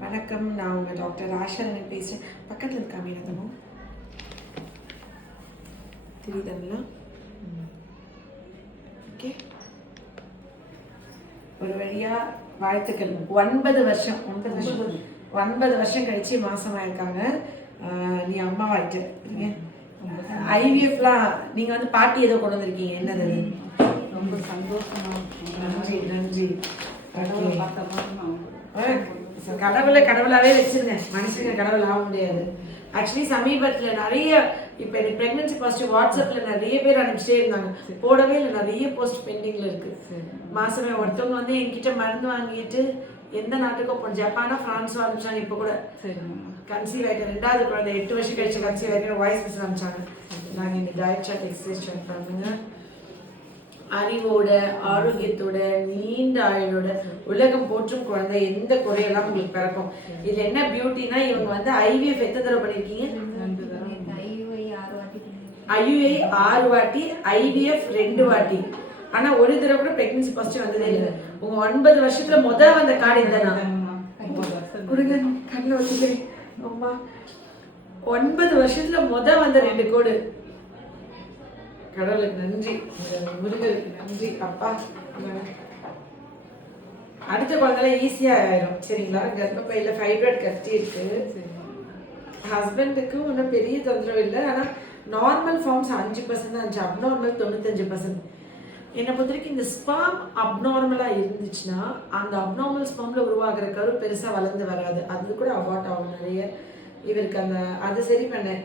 வணக்கம், நான் உங்கள் டாக்டர் ஆஷாரன் பேசுகிறேன். பக்கத்தில் இருக்காமே தமோ தெரியுதுங்களா? ஓகே, ஒரு வழியாக வாழ்த்துக்கள். 9 வருஷம் கழிச்சு மாசமாயிருக்காங்க. நீ அம்மா வாய்ட்டு ஐவிஎஃப்லாம் நீங்கள் வந்து பாட்டி ஏதோ கொண்டு வந்திருக்கீங்க, என்னது? ரொம்ப சந்தோஷமா. நன்றி நன்றி. கடவுளை கடவுளாவே வச்சிருங்க, மனுஷங்க கடவுள் ஆக முடியாது. ஆக்சுவலி சமீபத்தில் நிறைய இப்போ எனக்கு ப்ரெக்னன்சி பாசிட்டிவ் வாட்ஸ்அப்பில் நிறைய பேர் அனுப்பிச்சிட்டே இருந்தாங்க. போடவே இல்லை, நிறைய போஸ்ட் பெண்டிங்கில் இருக்குது. மாசமே ஒருத்தவங்க வந்து என்கிட்ட மருந்து வாங்கிட்டு எந்த நாட்டுக்கோ போன ஜப்பானா ஃப்ரான்ஸோ அனுப்பிச்சாங்க. இப்போ கூட கன்சீவ் ஆகிட்டு 2வது குழந்தை 8 வருஷம் கழிச்சு கன்சீவ் ஆகிட்டு வாய்ஸ் மெசேஜ் அனுப்பிச்சாங்க. நாங்கள் இந்த டயட் சார்ட் எக்ஸசைஸ் பண்ணுங்க. அறிவோட, ஆரோக்கியத்தோட, நீண்ட ஆயுளோட, உலகம் போற்றும் குழந்தை, எந்த குறையெல்லாம் உங்களுக்கு பிறக்கும். இதுல என்ன பியூட்டினா, இவங்க வந்து ஐவிஎஃப் எத்தனை தடவை பண்ணிருக்கீங்க? ஐயுஐ 6 வாட்டி, ஐவிஎஃப் 2 வாட்டி. ஆனா ஒரு தடவை கூட பிரெக்னன்சி பாசிட்டிவ் வந்ததே இல்லை. உங்க 9 வருஷத்துல வந்த கார்டு இதுதானா? கொடுங்க, கண்ணில் வச்சுக்கிறேன். அம்மா 9 வருஷத்துல வந்த 2 கோடு. கடவுளுக்கு நன்றி, முருகருக்கு நன்றி. அப்பா, அடுத்த குழந்தை ஈஸியா ஆயிரும். சரிங்களா? கர்ப்பப்பையில ஃபைப்ராய்ட் கட்டி இருக்கு. ஹஸ்பண்டுக்கு ஒன்றும் பெரிய தொந்தரவு இல்லை. ஆனால் நார்மல் ஃபார்ம்ஸ் 5% தான் இருந்துச்சு, அப்நார்மல் 95%. என்னை பொறுத்த வரைக்கும் இந்த ஸ்பெர்ம் அப்நார்மலாக இருந்துச்சுன்னா அந்த அப்நார்மல் ஸ்பெர்மில் உருவாகிற கரு பெருசாக வளர்ந்து வராது. அது கூட அபார்ட் ஆகும் நிறைய. இவருக்கு அது சரி பண்ணேன்,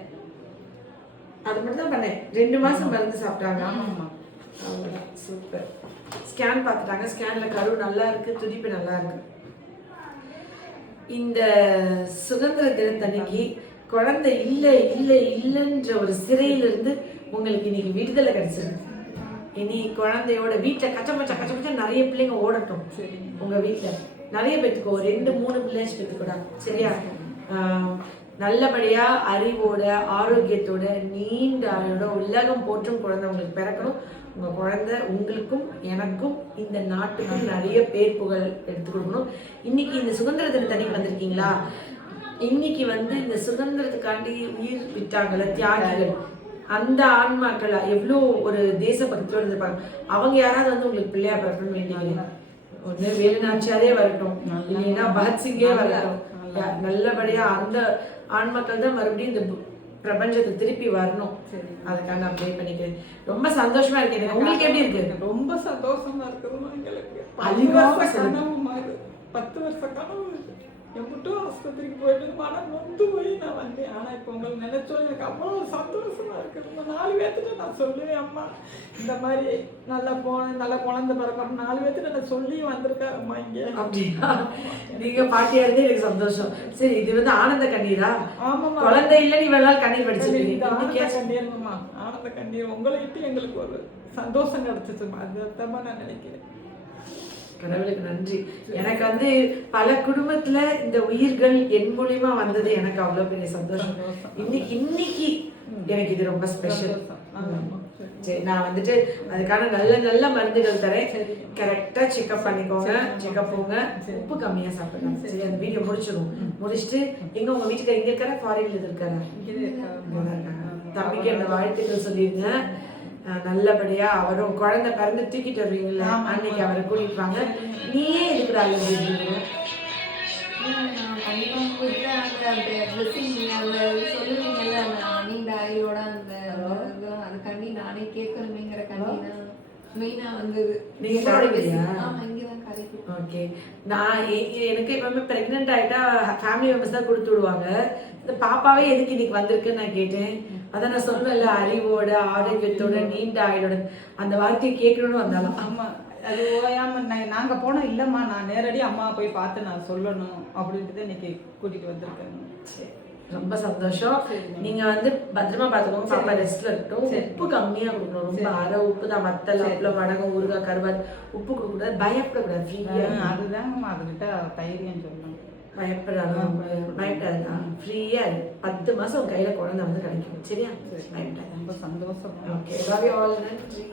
அது மட்டும் தான் பண்ணேன். 2 மாசம் மருந்து சாப்பிட்டாங்க. அவ்வளோதான், சூப்பர். ஸ்கேன் பார்த்துட்டாங்க. ஸ்கேன்ல கரு நல்லா இருக்கு, துடிப்பு நல்லா இருக்கு. இந்த சுதந்திர தினத்தன்னைக்கு குழந்தை இல்லை இல்லை இல்லைன்ற ஒரு சிறையிலிருந்து உங்களுக்கு இன்னைக்கு விடுதலை கிடைச்சிருக்கு. இனி குழந்தையோட வீட்டில் கச்சமச்சா நிறைய பிள்ளைங்க ஓடட்டும். உங்க வீட்டில் நிறைய பேத்துக்கோ 2-3 பிள்ளைங்க பெற்றுக்கூடா. சரியா? நல்லபடியா அறிவோட, ஆரோக்கியத்தோட, நீண்ட ஆயுளோட, உலகம் போற்றும் குழந்தை உங்களுக்கு பிறக்கணும். உங்க குழந்தை உங்களுக்கும் எனக்கும் இந்த நாட்டுக்கும் நிறைய பேர் புகழ் எடுத்து கொடுக்கணும். இன்னைக்கு இந்த சுதந்திர தினத்தன்னைக்கு வந்திருக்கீங்களா? இன்னைக்கு வந்து இந்த சுதந்திரத்துக்காண்டி உயிர் விட்டாங்கல்ல தியாகிகள், அந்த ஆன்மாக்கள் எவ்வளோ ஒரு தேசபக்தியோடு இருப்பாங்க. அவங்க யாராவது வந்து உங்களுக்கு பிள்ளையா பிறக்கணும்னு வேண்டியது. ஒன்று வேலுநாச்சியாரே வரட்டும், இல்லைன்னா பகத்சிங்கே வரட்டும். நல்லபடியா அந்த ஆண்மக்கள் தான் மறுபடியும் இந்த பிரபஞ்சத்தை திருப்பி வரணும். அதுக்காக நான் ப்ரே பண்ணிக்கிறேன். ரொம்ப சந்தோஷமா இருக்கேன். உங்களுக்கு எப்படி இருக்கு? ரொம்ப சந்தோஷமா இருக்குதுமா. எங்களுக்கு 10 வருஷ கனவு எம்பிட்டும் ஆஸ்பத்திரிக்கு போயிட்டு மனம் நொந்து போய் நான் வந்தேன். ஆனால் இப்போ உங்களுக்கு நினைச்சோம் எனக்கு அவ்வளோ சந்தோஷமா இருக்குது. 4 பேர்த்துட்டு நான் சொல்லுவேன், அம்மா இந்த மாதிரி நல்லா குழந்தை பிறக்கணும் 4 பேர்த்துட்டு நான் சொல்லி வந்திருக்காரும்மா இங்கே. அப்படியா? நீங்க பாட்டியா இருந்தே எனக்கு சந்தோஷம். சரி, இது வந்து ஆனந்த கண்ணீரா? ஆமாம்மா. குழந்தை இல்லை, நீ வேணாலும் கண்ணீர் படிச்சிருக்கீங்க. ஆனந்த கண்ணீர்மா, ஆனந்த கண்ணீர். உங்களை விட்டு எங்களுக்கு ஒரு சந்தோஷம் கிடைச்சிச்சுமா. அதுதான் நான் நினைக்கிறேன். கடவுளுக்கு நன்றி. எனக்கு வந்து பல குடும்பத்துல இந்த உயிர்கள் என் மூலியமா வந்தது எனக்கு அவ்வளவு பெரிய சந்தோஷம். இன்னைக்கு எனக்கு இது ரொம்ப ஸ்பெஷல். சரி, நான் வந்துட்டு அதுக்கான நல்ல மருந்துகள் தரேன். கரெக்டா செக்அப் பண்ணிக்கோங்க, செக்அப் போங்க, உப்பு கம்மியா சாப்பிடுங்க. சரி, அந்த வீடியோ முடிச்சுட்டு எங்க உங்க வீட்டுக்கு எங்க இருக்கார? ஃபாரின்ல இருக்காரு. தம்பிக்கு அந்த வாழ்த்துக்கள் சொல்லிருங்க. நல்லபடியா அவரும் குழந்தை பிறந்து தூக்கிட்டு வருவீங்கல்ல, அன்னைக்கு அவரை கூட்டிட்டு வாங்க. நீயே இருக்கிறாங்க நானே கேட்கணுமேங்கிற கண்ணி மெயினா வந்தது. ஓகே, நான் எனக்கு எப்பவுமே பிரெக்னென்ட் ஆயிட்டா ஃபேமிலி மெம்பர்ஸ் தான் கொடுத்து விடுவாங்க. இந்த பாப்பாவே எதுக்கு இன்னைக்கு வந்திருக்குன்னு நான் கேட்டேன். அதான் நான் சொன்னேன்ல, அறிவோட, ஆரோக்கியத்தோட, நீண்ட ஆயுளோட, அந்த வார்த்தையை கேட்கணும்னு வந்தாலும். ஆமா, அது ஓயாம நாங்க போனோம். இல்லம்மா, நான் நேரடியாக அம்மா போய் பார்த்து நான் சொல்லணும் அப்படின்ட்டு இன்னைக்கு கூட்டிட்டு வந்திருக்கேன். சரி, ரொம்ப சந்தோஷம். நீங்க வந்து பத்திரமா பாத்துக்கோங்க. பாப்பா ரெஸ்ட்ல இருக்கட்டும். உப்பு கம்மியா கொடுக்கணும். ரொம்ப அரை உப்பு தான். வத்தல், அப்பளம், வடகம், ஊறுகாய், கருவாடு உப்பு கொடுக்க கூடாது. பயப்படக்கூடாது. ஃப்ரீயா அதுதான் அதுகிட்ட தைரியம் சொல்லணும். பயப்படாதுண்ணா, ஃப்ரீயா 10 மாசம் உங்க கையில குழந்தை வந்து கிடைக்கும். சரியா? பயப்படாது. ரொம்ப சந்தோஷம். Okay, love you all. நன்றி.